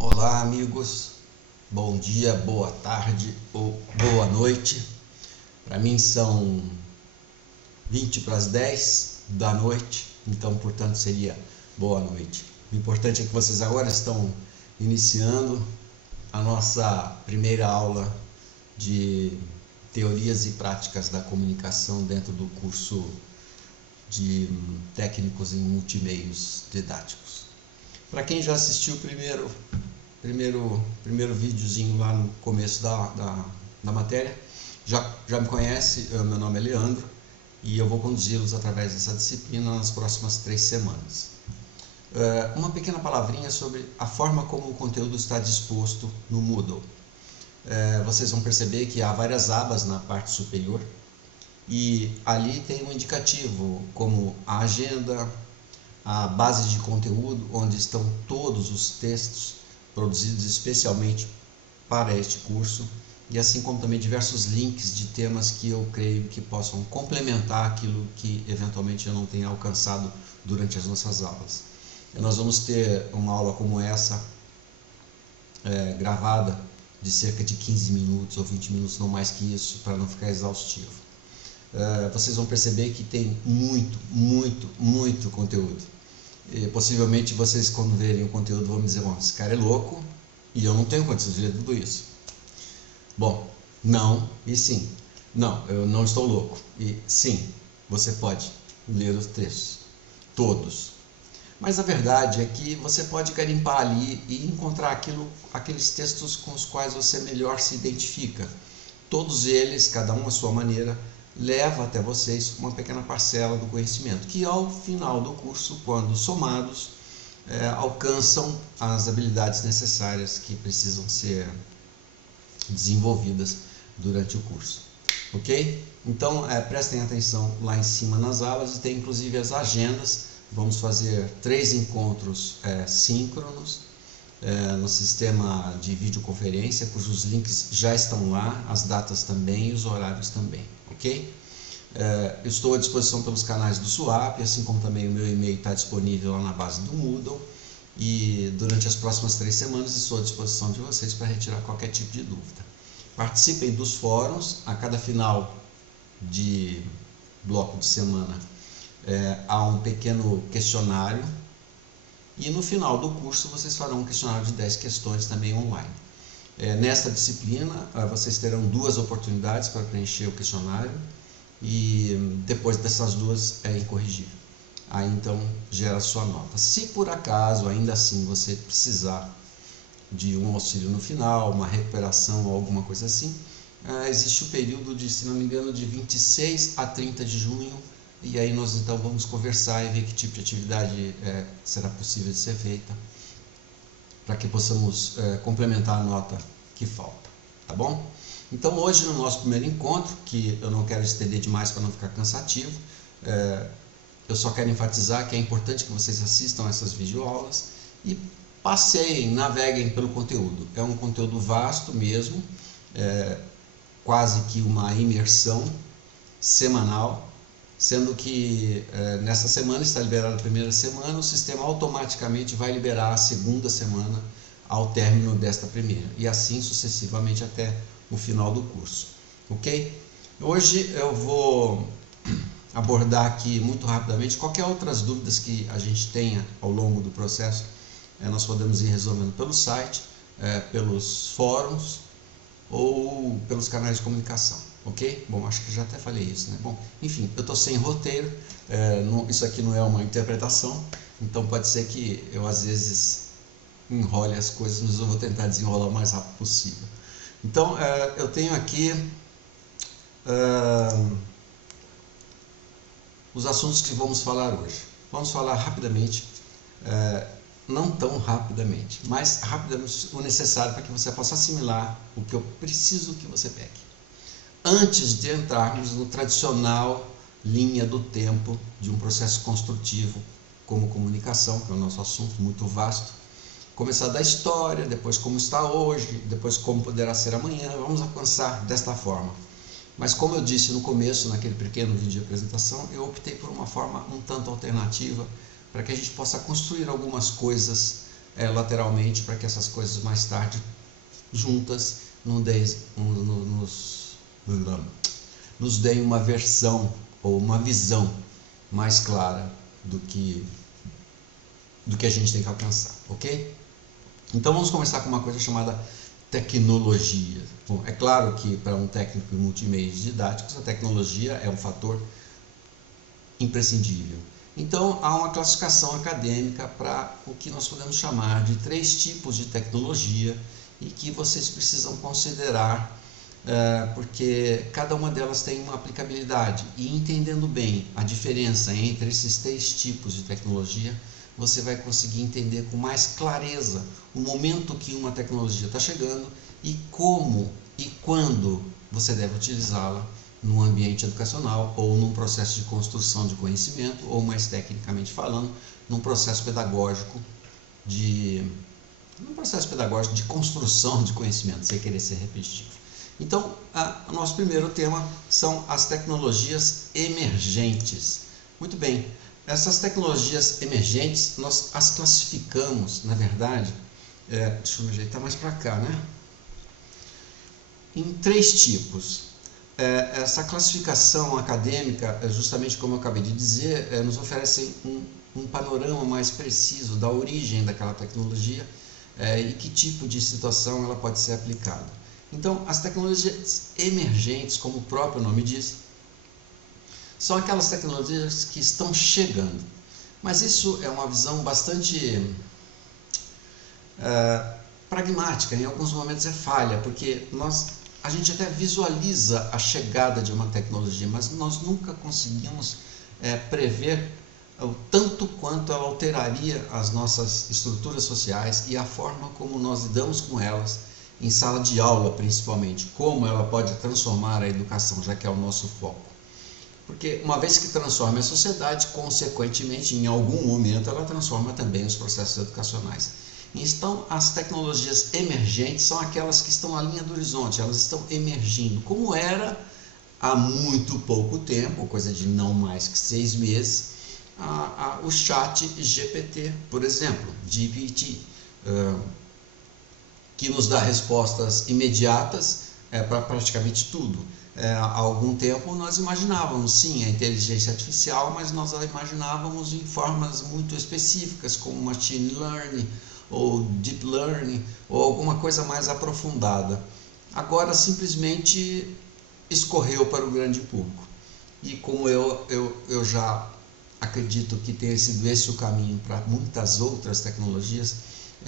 Olá, amigos, bom dia, boa tarde ou boa noite. Para mim são 20 para as 10 da noite, então, portanto, seria boa noite. O importante é que vocês agora estão iniciando a nossa primeira aula de teorias e práticas da comunicação dentro do curso de técnicos em multimeios didáticos. Para quem já assistiu o primeiro videozinho lá no começo da matéria, já me conhece, meu nome é Leandro e eu vou conduzi-los através dessa disciplina nas próximas 3 semanas. Uma pequena palavrinha sobre a forma como o conteúdo está disposto no Moodle. Vocês vão perceber que há várias abas na parte superior e ali tem um indicativo como a agenda, a base de conteúdo, onde estão todos os textos produzidos especialmente para este curso, e assim como também diversos links de temas que eu creio que possam complementar aquilo que eventualmente eu não tenha alcançado durante as nossas aulas. Nós vamos ter uma aula como essa, gravada, de cerca de 15 minutos ou 20 minutos, não mais que isso, para não ficar exaustivo. Vocês vão perceber que tem muito conteúdo. E possivelmente vocês, quando verem o conteúdo, vão dizer: bom, esse cara é louco e eu não tenho condições de ler tudo isso. Bom, não e sim. Não, eu não estou louco. E sim, você pode ler os textos, todos. Mas a verdade é que você pode garimpar ali e encontrar aqueles textos com os quais você melhor se identifica. Todos eles, cada um à sua maneira, leva até vocês uma pequena parcela do conhecimento, que ao final do curso, quando somados, alcançam as habilidades necessárias que precisam ser desenvolvidas durante o curso. Ok? Então, prestem atenção lá em cima nas aulas, e tem inclusive as agendas. Vamos fazer 3 encontros síncronos no sistema de videoconferência, cujos links já estão lá, as datas também e os horários também, ok? Eu estou à disposição pelos canais do SWAP, assim como também o meu e-mail está disponível lá na base do Moodle, e durante as próximas 3 semanas estou à disposição de vocês para retirar qualquer tipo de dúvida. Participem dos fóruns. A cada final de bloco de semana há um pequeno questionário, e no final do curso vocês farão um questionário de 10 questões também online. Nesta disciplina vocês terão 2 oportunidades para preencher o questionário, e depois dessas 2 é incorrigível. Aí então gera sua nota. Se por acaso ainda assim você precisar de um auxílio no final, uma recuperação ou alguma coisa assim, existe o período de, se não me engano, de 26 a 30 de junho, e aí nós então vamos conversar e ver que tipo de atividade será possível de ser feita, para que possamos complementar a nota que falta, tá bom? Então hoje, no nosso primeiro encontro, que eu não quero estender demais para não ficar cansativo, eu só quero enfatizar que é importante que vocês assistam essas videoaulas e passeiem, naveguem pelo conteúdo. É um conteúdo vasto mesmo, quase que uma imersão semanal, sendo que nessa semana está liberada a primeira semana, o sistema automaticamente vai liberar a segunda semana ao término desta primeira, e assim sucessivamente até o final do curso, ok? Hoje eu vou abordar aqui muito rapidamente qualquer outras dúvidas que a gente tenha ao longo do processo. Nós podemos ir resolvendo pelo site, pelos fóruns ou pelos canais de comunicação, ok? Bom, acho que já até falei isso, né? Bom, enfim, eu estou sem roteiro, isso aqui não é uma interpretação, então pode ser que eu às vezes enrole as coisas, mas eu vou tentar desenrolar o mais rápido possível. Então, eu tenho aqui os assuntos que vamos falar hoje. Vamos falar rapidamente, não tão rapidamente, mas rapidamente o necessário para que você possa assimilar o que eu preciso que você pegue. Antes de entrarmos no tradicional linha do tempo de um processo construtivo como comunicação, que é o nosso assunto muito vasto, começar da história, depois como está hoje, depois como poderá ser amanhã, vamos avançar desta forma. Mas como eu disse no começo, naquele pequeno vídeo de apresentação, eu optei por uma forma um tanto alternativa, para que a gente possa construir algumas coisas lateralmente, para que essas coisas mais tarde juntas nos deem uma versão ou uma visão mais clara do que a gente tem que alcançar, ok? Então vamos começar com uma coisa chamada tecnologia. Bom, é claro que para um técnico em multimeios didáticos a tecnologia é um fator imprescindível. Então há uma classificação acadêmica para o que nós podemos chamar de 3 tipos de tecnologia e que vocês precisam considerar, porque cada uma delas tem uma aplicabilidade, e entendendo bem a diferença entre esses 3 tipos de tecnologia, você vai conseguir entender com mais clareza o momento que uma tecnologia está chegando e como e quando você deve utilizá-la num ambiente educacional ou num processo de construção de conhecimento, ou mais tecnicamente falando, num processo pedagógico de construção de conhecimento, sem querer ser repetitivo. Então, o nosso primeiro tema são as tecnologias emergentes. Muito bem, essas tecnologias emergentes, nós as classificamos, na verdade, deixa eu me ajeitar mais para cá, né? Em 3 tipos. Essa classificação acadêmica, justamente como eu acabei de dizer, nos oferece um panorama mais preciso da origem daquela tecnologia e que tipo de situação ela pode ser aplicada. Então, as tecnologias emergentes, como o próprio nome diz, são aquelas tecnologias que estão chegando. Mas isso é uma visão bastante pragmática, em alguns momentos é falha, porque a gente até visualiza a chegada de uma tecnologia, mas nós nunca conseguimos prever o tanto quanto ela alteraria as nossas estruturas sociais e a forma como nós lidamos com elas em sala de aula, principalmente, como ela pode transformar a educação, já que é o nosso foco. Porque uma vez que transforma a sociedade, consequentemente, em algum momento, ela transforma também os processos educacionais. Então, as tecnologias emergentes são aquelas que estão à linha do horizonte, elas estão emergindo, como era há muito pouco tempo, coisa de não mais que 6 meses, o chat GPT, por exemplo, GPT, que nos dá respostas imediatas para praticamente tudo. Há algum tempo nós imaginávamos, sim, a inteligência artificial, mas nós a imaginávamos em formas muito específicas, como machine learning, ou deep learning, ou alguma coisa mais aprofundada. Agora simplesmente escorreu para o grande público. E como eu já acredito que tenha sido esse o caminho para muitas outras tecnologias,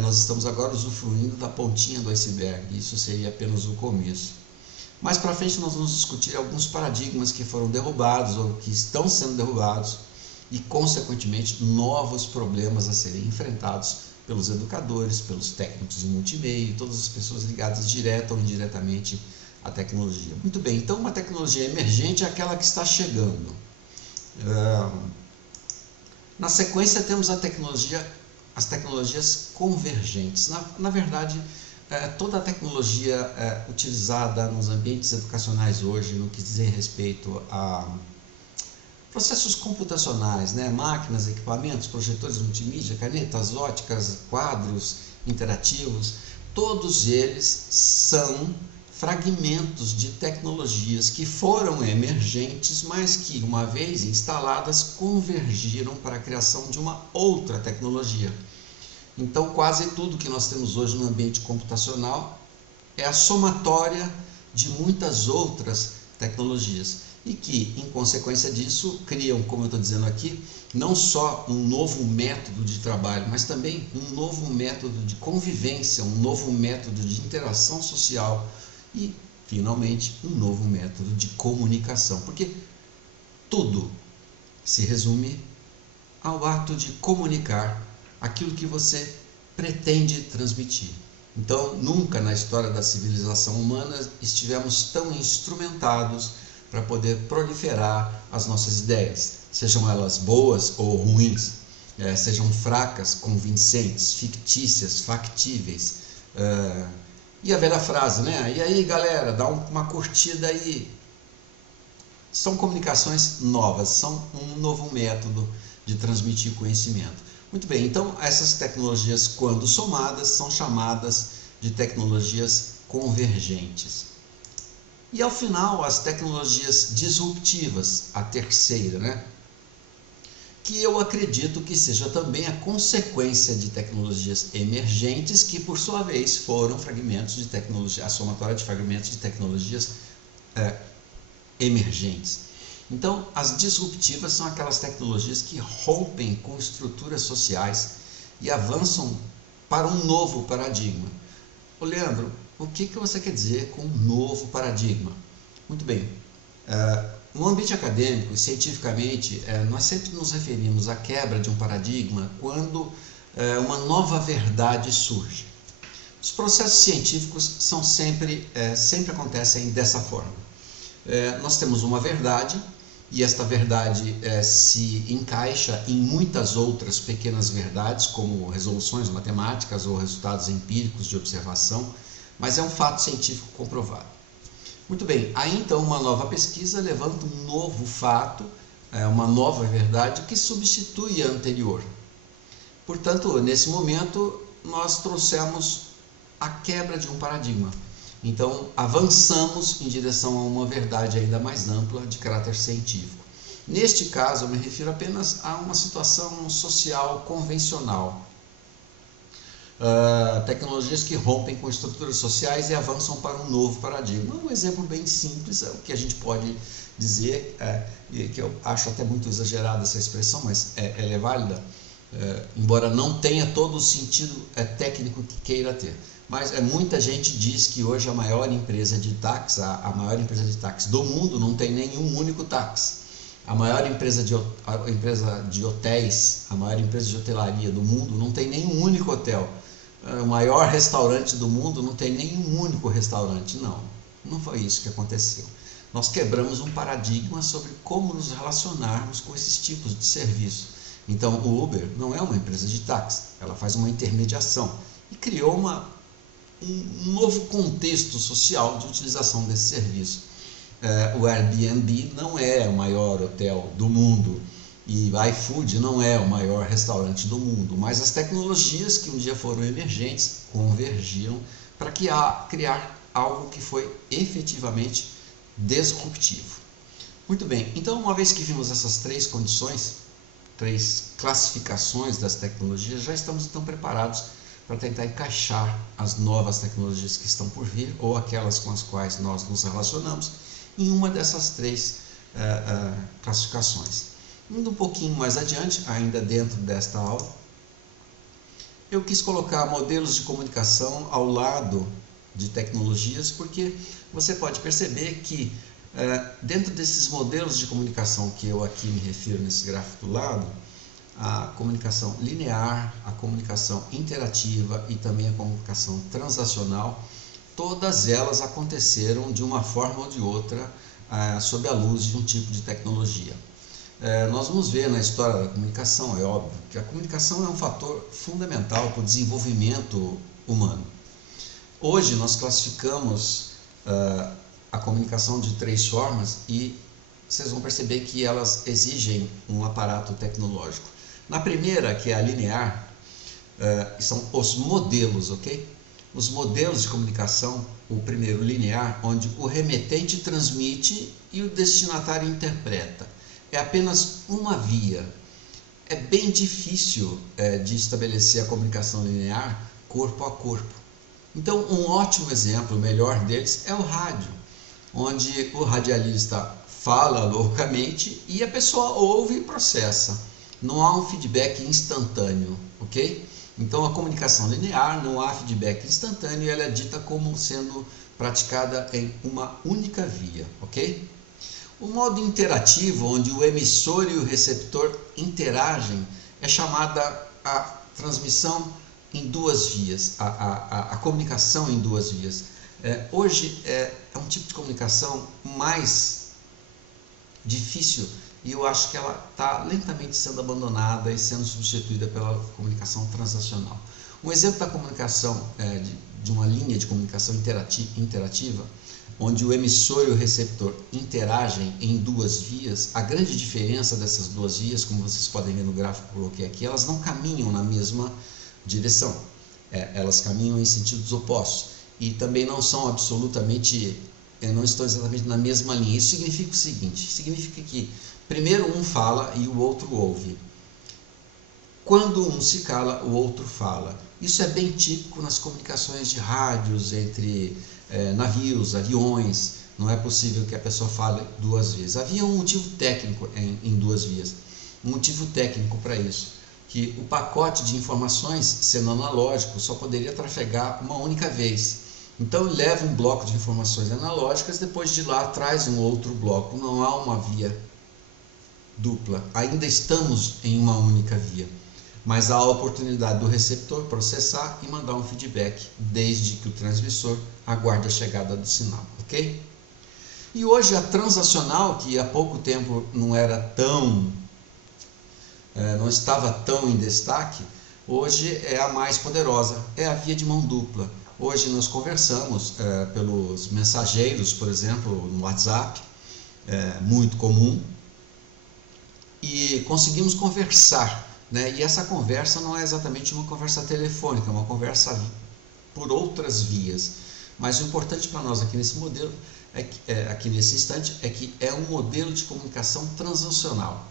nós estamos agora usufruindo da pontinha do iceberg. Isso seria apenas o começo. Mais para frente nós vamos discutir alguns paradigmas que foram derrubados ou que estão sendo derrubados e, consequentemente, novos problemas a serem enfrentados pelos educadores, pelos técnicos em multimeio e todas as pessoas ligadas direta ou indiretamente à tecnologia. Muito bem, então uma tecnologia emergente é aquela que está chegando. Na sequência temos as tecnologias convergentes. Na verdade, toda a tecnologia utilizada nos ambientes educacionais hoje, no que diz respeito a processos computacionais, máquinas, equipamentos, projetores multimídia, canetas óticas, quadros interativos, todos eles são fragmentos de tecnologias que foram emergentes, mas que, uma vez instaladas, convergiram para a criação de uma outra tecnologia. Então, quase tudo que nós temos hoje no ambiente computacional é a somatória de muitas outras tecnologias e que, em consequência disso, criam, como eu estou dizendo aqui, não só um novo método de trabalho, mas também um novo método de convivência, um novo método de interação social e, finalmente, um novo método de comunicação, porque tudo se resume ao ato de comunicar aquilo que você pretende transmitir. Então, nunca na história da civilização humana estivemos tão instrumentados para poder proliferar as nossas ideias, sejam elas boas ou ruins, sejam fracas, convincentes, fictícias, factíveis. E a velha frase, E aí, galera, dá uma curtida aí. São comunicações novas, são um novo método de transmitir conhecimento. Muito bem, então essas tecnologias, quando somadas, são chamadas de tecnologias convergentes. E ao final, as tecnologias disruptivas, a terceira, né? Que eu acredito que seja também a consequência de tecnologias emergentes, que por sua vez foram fragmentos de tecnologia, a somatória de fragmentos de tecnologias emergentes. Então, as disruptivas são aquelas tecnologias que rompem com estruturas sociais e avançam para um novo paradigma. Ô Leandro, o que você quer dizer com novo paradigma? Muito bem, no ambiente acadêmico e cientificamente, nós sempre nos referimos à quebra de um paradigma quando uma nova verdade surge. Os processos científicos são sempre acontecem dessa forma. Nós temos uma verdade e esta verdade se encaixa em muitas outras pequenas verdades, como resoluções matemáticas ou resultados empíricos de observação, mas é um fato científico comprovado. Muito bem, aí então uma nova pesquisa levanta um novo fato, uma nova verdade que substitui a anterior. Portanto, nesse momento, nós trouxemos a quebra de um paradigma. Então, avançamos em direção a uma verdade ainda mais ampla de caráter científico. Neste caso, eu me refiro apenas a uma situação social convencional. Tecnologias que rompem com estruturas sociais e avançam para um novo paradigma. Um exemplo bem simples é o que a gente pode dizer, que eu acho até muito exagerada essa expressão, mas ela é válida, embora não tenha todo o sentido técnico que queira ter. Mas muita gente diz que hoje a maior empresa de táxi, a maior empresa de táxi do mundo não tem nenhum único táxi. A maior empresa de hotéis, a maior empresa de hotelaria do mundo não tem nenhum único hotel. O maior restaurante do mundo não tem nenhum único restaurante. Não foi isso que aconteceu. Nós quebramos um paradigma sobre como nos relacionarmos com esses tipos de serviço. Então, o Uber não é uma empresa de táxi, ela faz uma intermediação e criou um novo contexto social de utilização desse serviço. O Airbnb não é o maior hotel do mundo e iFood não é o maior restaurante do mundo, mas as tecnologias que um dia foram emergentes convergiram para criar algo que foi efetivamente disruptivo. Muito bem, então uma vez que vimos essas três condições, três classificações das tecnologias, já estamos então preparados para tentar encaixar as novas tecnologias que estão por vir ou aquelas com as quais nós nos relacionamos em uma dessas três classificações. Indo um pouquinho mais adiante, ainda dentro desta aula, eu quis colocar modelos de comunicação ao lado de tecnologias, porque você pode perceber que dentro desses modelos de comunicação que eu aqui me refiro nesse gráfico do lado, a comunicação linear, a comunicação interativa e também a comunicação transacional, todas elas aconteceram de uma forma ou de outra sob a luz de um tipo de tecnologia. Nós vamos ver na história da comunicação, é óbvio, que a comunicação é um fator fundamental para o desenvolvimento humano. Hoje nós classificamos a comunicação de três formas e vocês vão perceber que elas exigem um aparato tecnológico. Na primeira, que é a linear, são os modelos, ok? Os modelos de comunicação, o primeiro linear, onde o remetente transmite e o destinatário interpreta. É apenas uma via. É bem difícil de estabelecer a comunicação linear corpo a corpo. Então, um ótimo exemplo, o melhor deles, é o rádio, onde o radialista fala loucamente e a pessoa ouve e processa. Não há um feedback instantâneo, ok? Então, a comunicação linear, não há feedback instantâneo e ela é dita como sendo praticada em uma única via, ok? O modo interativo, onde o emissor e o receptor interagem, é chamada a transmissão em duas vias, a comunicação em duas vias. Hoje é um tipo de comunicação mais difícil e eu acho que ela está lentamente sendo abandonada e sendo substituída pela comunicação transacional. Um exemplo da comunicação, de uma linha de comunicação interativa, onde o emissor e o receptor interagem em duas vias. A grande diferença dessas duas vias, como vocês podem ver no gráfico que eu coloquei aqui, elas não caminham na mesma direção, elas caminham em sentidos opostos e também não são absolutamente, não estão exatamente na mesma linha. Isso significa o seguinte, significa que primeiro um fala e o outro ouve. Quando um se cala, o outro fala. Isso é bem típico nas comunicações de rádios entre navios, aviões. Não é possível que a pessoa fale duas vezes. Havia um motivo técnico em duas vias. Um motivo técnico para isso, que o pacote de informações, sendo analógico, só poderia trafegar uma única vez. Então ele leva um bloco de informações analógicas, depois de lá traz um outro bloco. Não há uma via dupla. Ainda estamos em uma única via. Mas há a oportunidade do receptor processar e mandar um feedback, desde que o transmissor aguarde a chegada do sinal, ok? E hoje a transacional, que há pouco tempo não estava tão em destaque, hoje é a mais poderosa, é a via de mão dupla. Hoje nós conversamos pelos mensageiros, por exemplo, no WhatsApp, muito comum, e conseguimos conversar. E essa conversa não é exatamente uma conversa telefônica, é uma conversa por outras vias. Mas o importante para nós aqui nesse modelo, aqui nesse instante, é que é um modelo de comunicação transacional.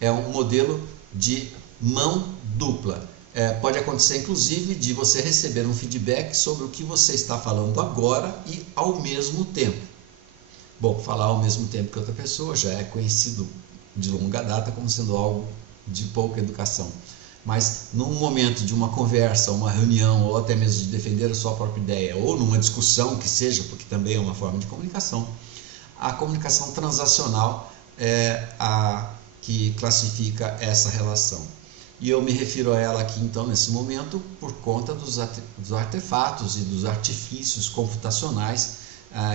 É um modelo de mão dupla. Pode acontecer, inclusive, de você receber um feedback sobre o que você está falando agora e ao mesmo tempo. Bom, falar ao mesmo tempo que outra pessoa já é conhecido de longa data como sendo algo de pouca educação. Mas num momento de uma conversa, uma reunião, ou até mesmo de defender a sua própria ideia, ou numa discussão que seja, porque também é uma forma de comunicação, a comunicação transacional é a que classifica essa relação. E eu me refiro a ela aqui então nesse momento por conta dos artefatos e dos artifícios computacionais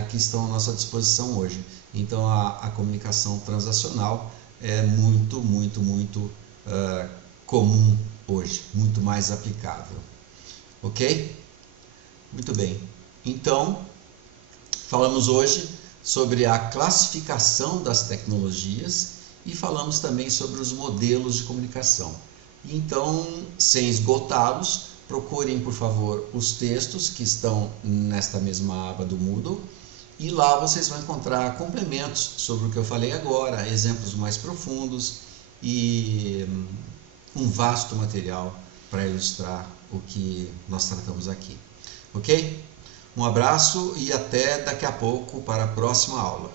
que estão à nossa disposição hoje. Então a comunicação transacional é muito comum hoje, muito mais aplicável. Ok? Muito bem. Então, falamos hoje sobre a classificação das tecnologias e falamos também sobre os modelos de comunicação. Então, sem esgotá-los, procurem, por favor, os textos que estão nesta mesma aba do Moodle. E lá vocês vão encontrar complementos sobre o que eu falei agora, exemplos mais profundos e um vasto material para ilustrar o que nós tratamos aqui. Ok? Um abraço e até daqui a pouco para a próxima aula.